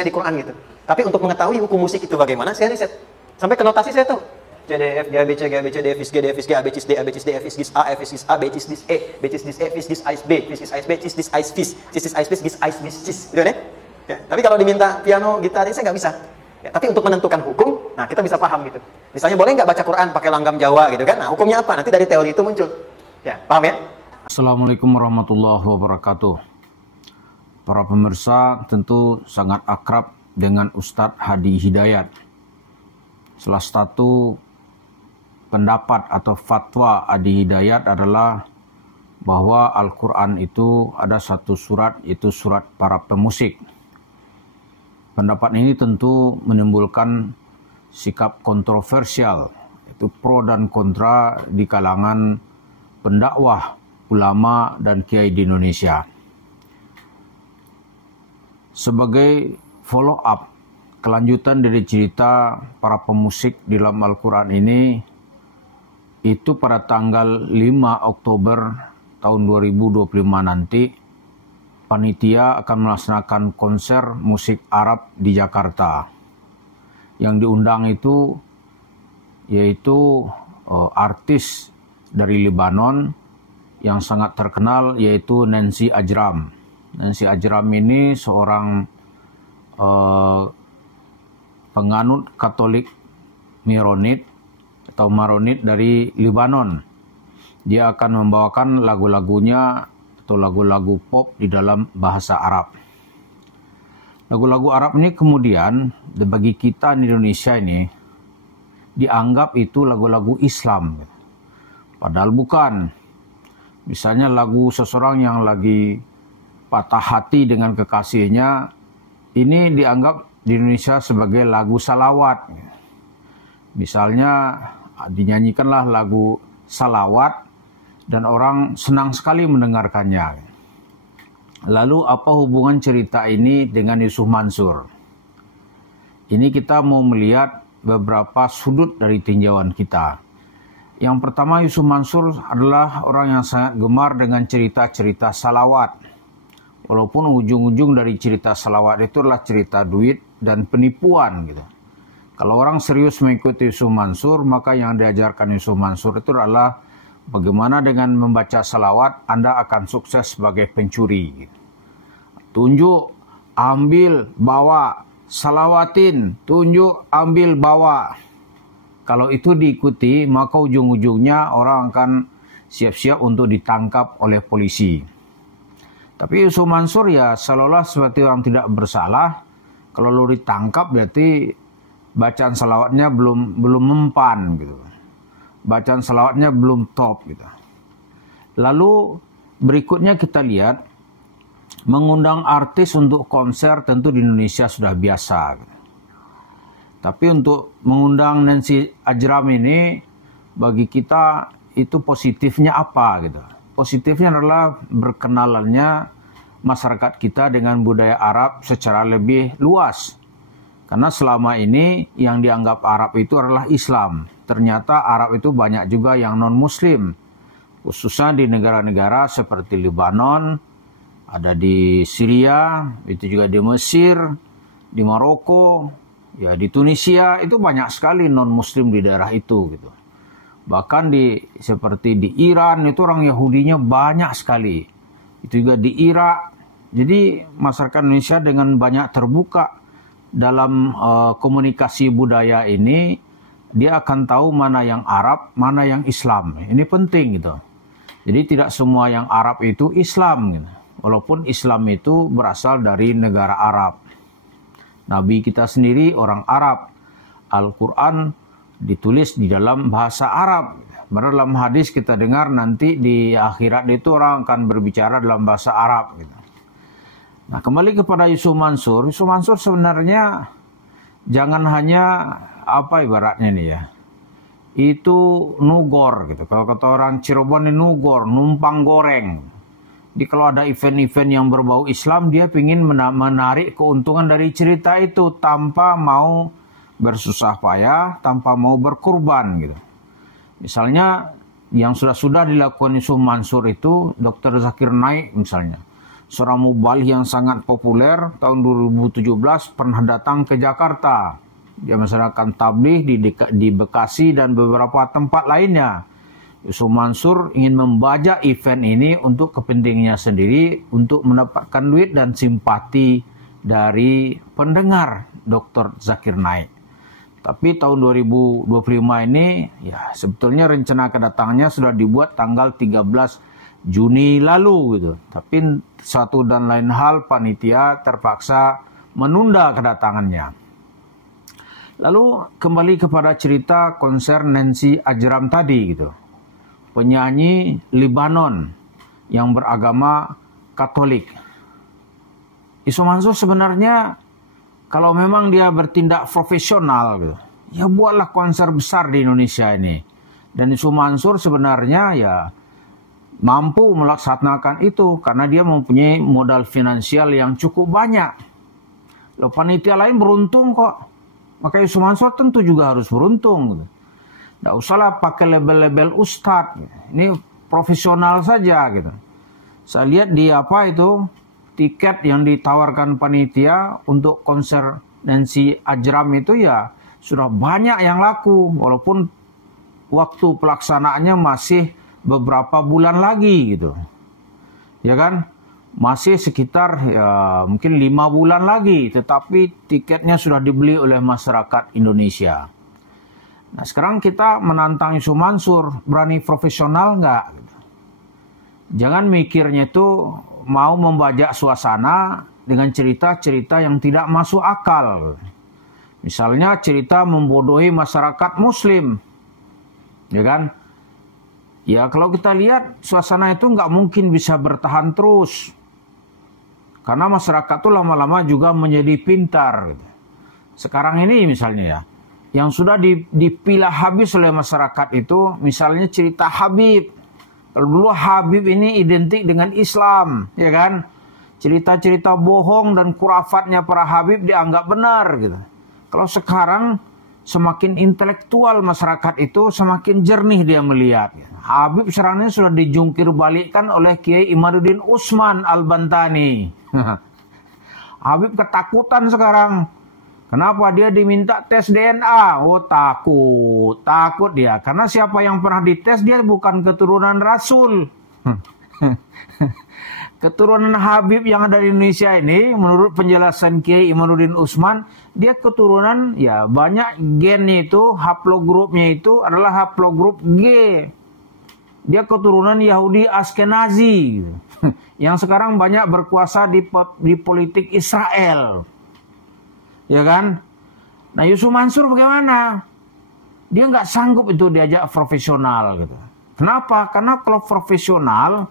saya di Quran gitu. Tapi untuk mengetahui hukum musik itu bagaimana, saya riset. Sampai ke notasi saya tahu. C, D, F, G, A, B, C, G, A, B, C, D, F, G, D, F, G, A, B, C, D, A, B, C, D, F, G, A, F, G, A, B, C, D, E, B, C, D, E, F, G, A, B, C, D, B, C, D, A, B, C, D, A, B, C, D, A, B, C, gitu kan ya? Ya, tapi kalau diminta piano, gitar, saya nggak bisa. Ya, tapi untuk menentukan hukum, nah kita bisa paham gitu. Misalnya boleh nggak baca Quran pakai langgam Jawa gitu kan? Nah hukumnya apa? Nanti dari teori itu muncul. Ya, paham ya? Assalamualaikum warahmatullahi wabarakatuh. Para pemirsa tentu sangat akrab dengan Ustadz Hadi Hidayat. Salah satu pendapat atau fatwa Hadi Hidayat adalah bahwa Al-Quran itu ada satu surat, yaitu surat para pemusik. Pendapat ini tentu menimbulkan sikap kontroversial, itu pro dan kontra di kalangan pendakwah, ulama, dan kiai di Indonesia. Sebagai follow up, kelanjutan dari cerita para pemusik di dalam Al-Quran ini, itu pada tanggal 5 Oktober tahun 2025 nanti, panitia akan melaksanakan konser musik Arab di Jakarta. Yang diundang itu yaitu artis dari Lebanon yang sangat terkenal, yaitu Nancy Ajram. Nancy Ajram ini seorang penganut Katolik Maronit atau Maronit dari Lebanon. Dia akan membawakan lagu-lagunya atau lagu-lagu pop di dalam bahasa Arab. Lagu-lagu Arab ini kemudian bagi kita di Indonesia ini dianggap itu lagu-lagu Islam. Padahal bukan. Misalnya lagu seseorang yang lagi patah hati dengan kekasihnya, ini dianggap di Indonesia sebagai lagu salawat. Misalnya dinyanyikanlah lagu salawat dan orang senang sekali mendengarkannya. Lalu apa hubungan cerita ini dengan Yusuf Mansur? Ini kita mau melihat beberapa sudut dari tinjauan kita. Yang pertama, Yusuf Mansur adalah orang yang sangat gemar dengan cerita-cerita salawat. Walaupun ujung-ujung dari cerita salawat itu adalah cerita duit dan penipuan gitu. Kalau orang serius mengikuti Yusuf Mansur, maka yang diajarkan Yusuf Mansur itu adalah bagaimana dengan membaca salawat Anda akan sukses sebagai pencuri. Tunjuk, ambil, bawa. Salawatin, tunjuk, ambil, bawa. Kalau itu diikuti, maka ujung-ujungnya orang akan siap-siap untuk ditangkap oleh polisi. Tapi Yusuf Mansur ya seolah-olah seperti orang tidak bersalah. Kalau lo ditangkap berarti bacaan salawatnya belum mempan gitu. Bacaan salawatnya belum top gitu. Lalu berikutnya kita lihat, mengundang artis untuk konser tentu di Indonesia sudah biasa gitu. Tapi untuk mengundang Nancy Ajram ini bagi kita itu positifnya apa gitu. Positifnya adalah berkenalannya masyarakat kita dengan budaya Arab secara lebih luas. Karena selama ini yang dianggap Arab itu adalah Islam. Ternyata Arab itu banyak juga yang non-Muslim. Khususnya di negara-negara seperti Lebanon, ada di Syria, itu juga di Mesir, di Maroko, ya di Tunisia, itu banyak sekali non-Muslim di daerah itu gitu. Bahkan seperti di Iran itu orang Yahudinya banyak sekali. Itu juga di Irak. Jadi masyarakat Indonesia dengan banyak terbuka dalam komunikasi budaya ini, dia akan tahu mana yang Arab, mana yang Islam. Ini penting gitu. Jadi tidak semua yang Arab itu Islam gitu. Walaupun Islam itu berasal dari negara Arab. Nabi kita sendiri orang Arab. Al-Quran ditulis di dalam bahasa Arab. Dalam hadis kita dengar nanti di akhirat itu orang akan berbicara dalam bahasa Arab. Gitu. Nah kembali kepada Yusuf Mansur. Yusuf Mansur sebenarnya jangan hanya apa ibaratnya nih ya. Itu nugor gitu. Kalau kata orang Cirebon ini nugor, numpang goreng. Jadi kalau ada event-event yang berbau Islam, dia ingin menarik keuntungan dari cerita itu tanpa mau bersusah payah, tanpa mau berkorban gitu. Misalnya yang sudah dilakukan Yusuf Mansur itu, Dr. Zakir Naik misalnya. seorang mubalik yang sangat populer tahun 2017 pernah datang ke Jakarta. Dia melaksanakan tabligh di Bekasi dan beberapa tempat lainnya. Yusuf Mansur ingin membajak event ini untuk kepentingannya sendiri, untuk mendapatkan duit dan simpati dari pendengar Dr. Zakir Naik. Tapi tahun 2025 ini, ya sebetulnya rencana kedatangannya sudah dibuat tanggal 13 Juni lalu gitu. Tapi satu dan lain hal panitia terpaksa menunda kedatangannya. Lalu kembali kepada cerita konser Nancy Ajram tadi gitu. Penyanyi Libanon yang beragama Katolik. Yusuf Mansur sebenarnya kalau memang dia bertindak profesional gitu, ya buatlah konser besar di Indonesia ini. Dan Yusuf Mansur sebenarnya ya mampu melaksanakan itu karena dia mempunyai modal finansial yang cukup banyak. Loh, panitia lain beruntung kok. Maka Yusuf Mansur tentu juga harus beruntung gitu. Nggak usahlah pakai label-label ustadz. Ini profesional saja gitu. Saya lihat di tiket yang ditawarkan panitia untuk konser Nancy Ajram itu ya sudah banyak yang laku. Walaupun waktu pelaksanaannya masih beberapa bulan lagi gitu. Ya kan? Masih sekitar ya mungkin 5 bulan lagi. Tetapi tiketnya sudah dibeli oleh masyarakat Indonesia. Nah sekarang kita menantang Yusuf Mansur, berani profesional nggak? Jangan mikirnya itu mau membajak suasana dengan cerita-cerita yang tidak masuk akal. Misalnya cerita membodohi masyarakat muslim. Ya kan? Ya kalau kita lihat suasana itu nggak mungkin bisa bertahan terus. Karena masyarakat itu lama-lama juga menjadi pintar. Sekarang ini misalnya ya, yang sudah dipilah habis oleh masyarakat itu misalnya cerita Habib. Kalau dulu Habib ini identik dengan Islam, ya kan? Cerita-cerita bohong dan kurafatnya para Habib dianggap benar gitu. Kalau sekarang semakin intelektual masyarakat itu semakin jernih dia melihat. Habib sekarang ini sudah dijungkir balikkan oleh Kiai Imaduddin Usman Al-Bantani. Habib ketakutan sekarang. Kenapa dia diminta tes DNA? Oh takut dia. Karena siapa yang pernah dites dia bukan keturunan Rasul. Keturunan Habib yang ada di Indonesia ini menurut penjelasan Kiai Imaduddin Usman, dia keturunan ya banyak gennya itu, haplogrupnya itu adalah haplogrup G. Dia keturunan Yahudi Askenazi yang sekarang banyak berkuasa di politik Israel. Ya kan? Nah Yusuf Mansur bagaimana? Dia nggak sanggup itu diajak profesional gitu. Kenapa? Karena kalau profesional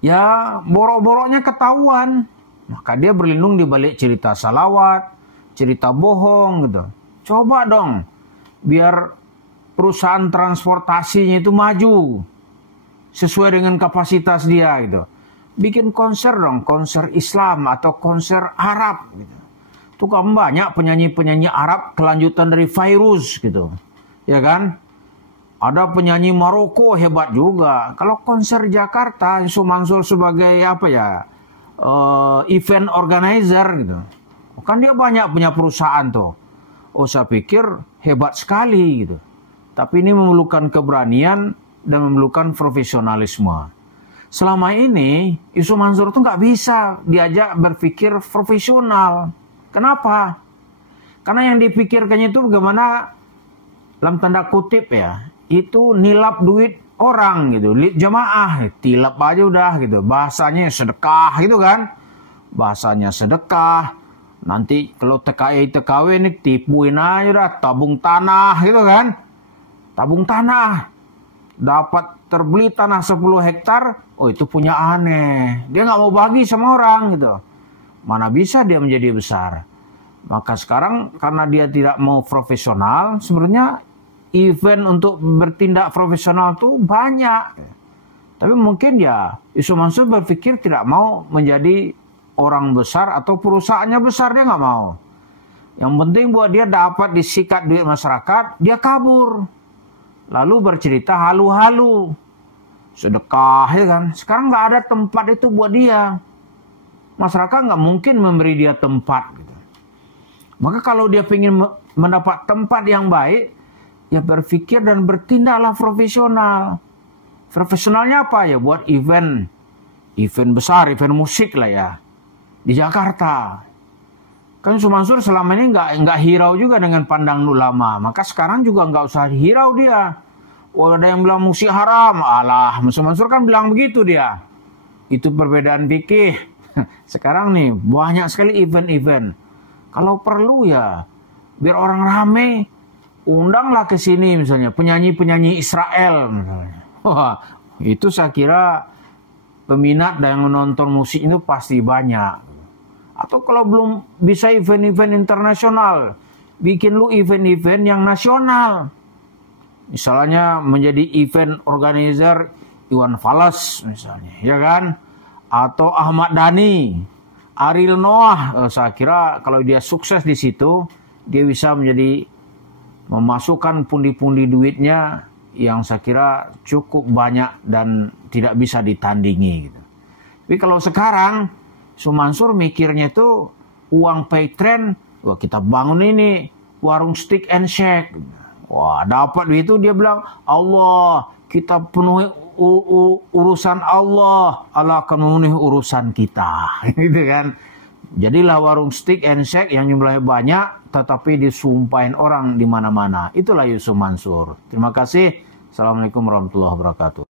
ya borok-boroknya ketahuan. Maka dia berlindung di balik cerita salawat, cerita bohong gitu. Coba dong biar perusahaan transportasinya itu maju sesuai dengan kapasitas dia gitu. Bikin konser dong, konser Islam atau konser Arab gitu. Itu kan banyak penyanyi-penyanyi Arab kelanjutan dari Fairuz gitu. Ya kan? Ada penyanyi Maroko hebat juga. Kalau konser Jakarta, Yusuf Mansur sebagai event organizer gitu. Kan dia banyak punya perusahaan tuh. Oh saya pikir hebat sekali gitu. Tapi ini memerlukan keberanian dan memerlukan profesionalisme. Selama ini Yusuf Mansur tuh nggak bisa diajak berpikir profesional. Kenapa? Karena yang dipikirkannya itu bagaimana dalam tanda kutip ya, itu nilap duit orang gitu, jamaah, tilap aja udah gitu. Bahasanya sedekah gitu kan. Bahasanya sedekah. Nanti kalau TKW ini tipuin aja udah, tabung tanah gitu kan. Tabung tanah. Dapat terbeli tanah 10 hektar, oh itu punya aneh. Dia nggak mau bagi sama orang gitu. Mana bisa dia menjadi besar. Maka sekarang karena dia tidak mau profesional, sebenarnya event untuk bertindak profesional tuh banyak. Tapi mungkin ya Yusuf Mansur berpikir tidak mau menjadi orang besar atau perusahaannya besar, dia nggak mau. Yang penting buat dia dapat disikat duit masyarakat, dia kabur. Lalu bercerita halu-halu. sedekah, ya kan. Sekarang nggak ada tempat itu buat dia. Masyarakat nggak mungkin memberi dia tempat. Gitu. Maka kalau dia ingin mendapat tempat yang baik, ya berpikir dan bertindaklah profesional. Profesionalnya apa ya? Buat event besar, event musik lah ya di Jakarta. Kan Yusuf Mansur selama ini nggak hirau juga dengan pandangan ulama. Maka sekarang juga nggak usah hirau dia. Oh, ada yang bilang musik haram. Alah, Yusuf Mansur kan bilang begitu dia. Itu perbedaan fikih. Sekarang nih banyak sekali event-event. Kalau perlu ya biar orang rame, undanglah ke sini misalnya penyanyi-penyanyi Israel misalnya. Wah, itu saya kira peminat dan yang menonton musik itu pasti banyak. Atau kalau belum bisa event-event internasional, bikin lu event-event yang nasional. Misalnya menjadi event organizer Iwan Fals misalnya, ya kan? Atau Ahmad Dhani, Ariel Noah. Saya kira kalau dia sukses di situ, dia bisa menjadi memasukkan pundi-pundi duitnya yang saya kira cukup banyak dan tidak bisa ditandingi. Gitu. Tapi kalau sekarang, Mansur mikirnya itu uang pay trend, wah kita bangun ini warung steak and shake. Wah dapat duit itu dia bilang, Allah kita penuhi urusan Allah akan memenuhi urusan kita. Gitu kan. Jadilah warung steak and shake yang jumlahnya banyak tetapi disumpahin orang di mana-mana. Itulah Yusuf Mansur. Terima kasih. Assalamualaikum warahmatullahi wabarakatuh.